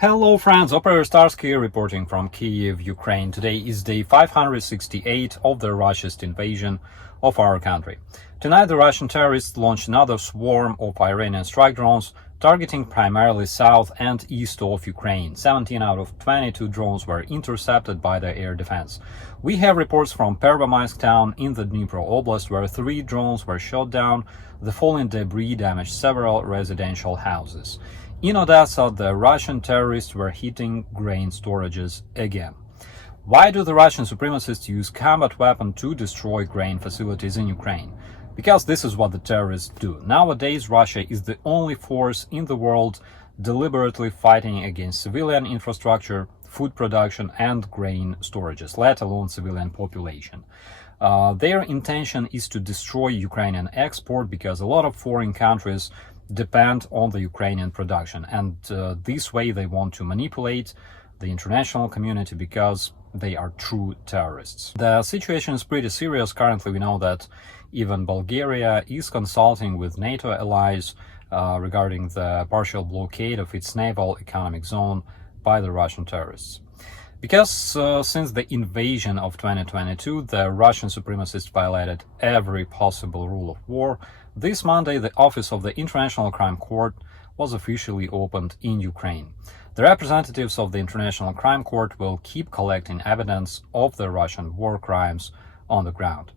Hello friends, Operator Starsky reporting from Kyiv, Ukraine. Today is day 568 of the Russia's invasion of our country. Tonight the Russian terrorists launched another swarm of Iranian strike drones targeting primarily south and east of Ukraine. 17 out of 22 drones were intercepted by the air defense. We have reports from Pervomaisk town in the Dnipro Oblast where 3 drones were shot down. The falling debris damaged several residential houses. In Odessa, the Russian terrorists were hitting grain storages again. Why do the Russian supremacists use combat weapons to destroy grain facilities in Ukraine? Because this is what the terrorists do. Nowadays, Russia is the only force in the world deliberately fighting against civilian infrastructure, food production and grain storages, let alone civilian population. Their intention is to destroy Ukrainian export because a lot of foreign countries depend on the Ukrainian production, and this way they want to manipulate the international community because they are true terrorists. The situation is pretty serious. Currently we know that even Bulgaria is consulting with NATO allies regarding the partial blockade of its naval economic zone by the Russian terrorists. Because since the invasion of 2022, the Russian supremacists violated every possible rule of war, this Monday the office of the International Crime Court was officially opened in Ukraine. The representatives of the International Crime Court will keep collecting evidence of the Russian war crimes on the ground.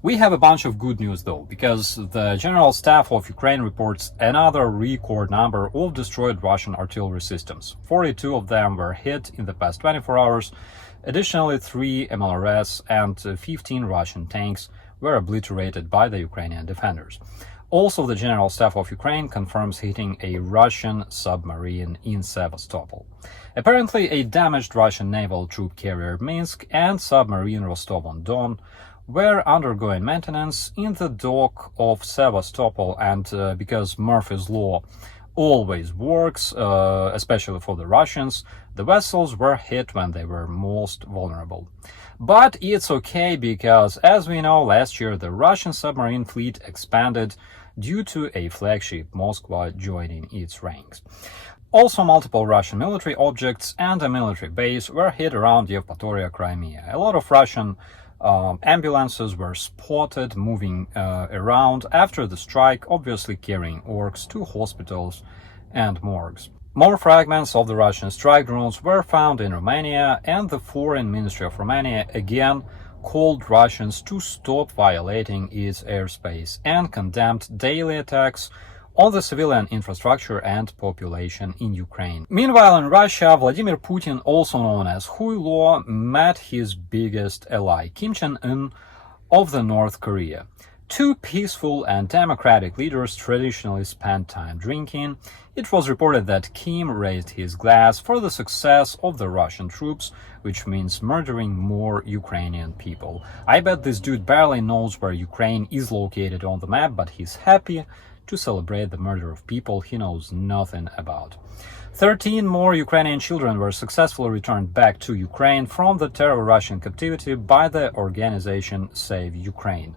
We have a bunch of good news though, because the General Staff of Ukraine reports another record number of destroyed Russian artillery systems. 42 of them were hit in the past 24 hours. Additionally, 3 MLRS and 15 Russian tanks were obliterated by the Ukrainian defenders. Also, the General Staff of Ukraine confirms hitting a Russian submarine in Sevastopol. Apparently, a damaged Russian naval troop carrier Minsk and submarine Rostov-on-Don were undergoing maintenance in the dock of Sevastopol, and because Murphy's Law always works, especially for the Russians, the vessels were hit when they were most vulnerable. But it's okay because, as we know, last year the Russian submarine fleet expanded due to a flagship Moskva joining its ranks. Also, multiple Russian military objects and a military base were hit around Yevpatoria, Crimea. A lot of Russian ambulances were spotted moving around after the strike, obviously carrying orcs to hospitals and morgues. More fragments of the Russian strike drones were found in Romania, and the Foreign Ministry of Romania again called Russians to stop violating its airspace and condemned daily attacks on the civilian infrastructure and population in Ukraine. Meanwhile, in Russia, Vladimir Putin, also known as Huilo, met his biggest ally, Kim Jong-un of the North Korea. 2 peaceful and democratic leaders traditionally spend time drinking. It was reported that Kim raised his glass for the success of the Russian troops, which means murdering more Ukrainian people. I bet this dude barely knows where Ukraine is located on the map, but he's happy to celebrate the murder of people he knows nothing about. 13 more Ukrainian children were successfully returned back to Ukraine from the terrible Russian captivity by the organization Save Ukraine.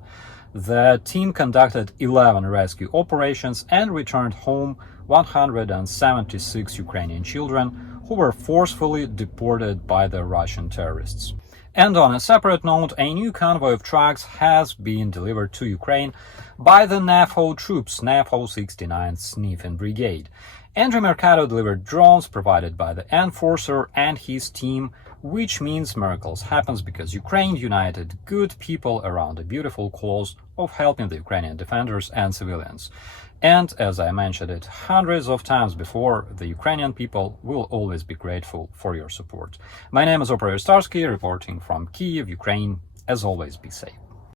The team conducted 11 rescue operations and returned home 176 Ukrainian children who were forcefully deported by the Russian terrorists. And on a separate note, a new convoy of trucks has been delivered to Ukraine by the NAFO troops, NAFO 69th Sniffing Brigade. Andrew Mercado delivered drones provided by the Enforcer and his team, which means miracles happens because Ukraine united good people around a beautiful cause of helping the Ukrainian defenders and civilians. And as I mentioned it hundreds of times before, the Ukrainian people will always be grateful for your support. My name is Operator Starsky, reporting from Kyiv, Ukraine. As always, be safe.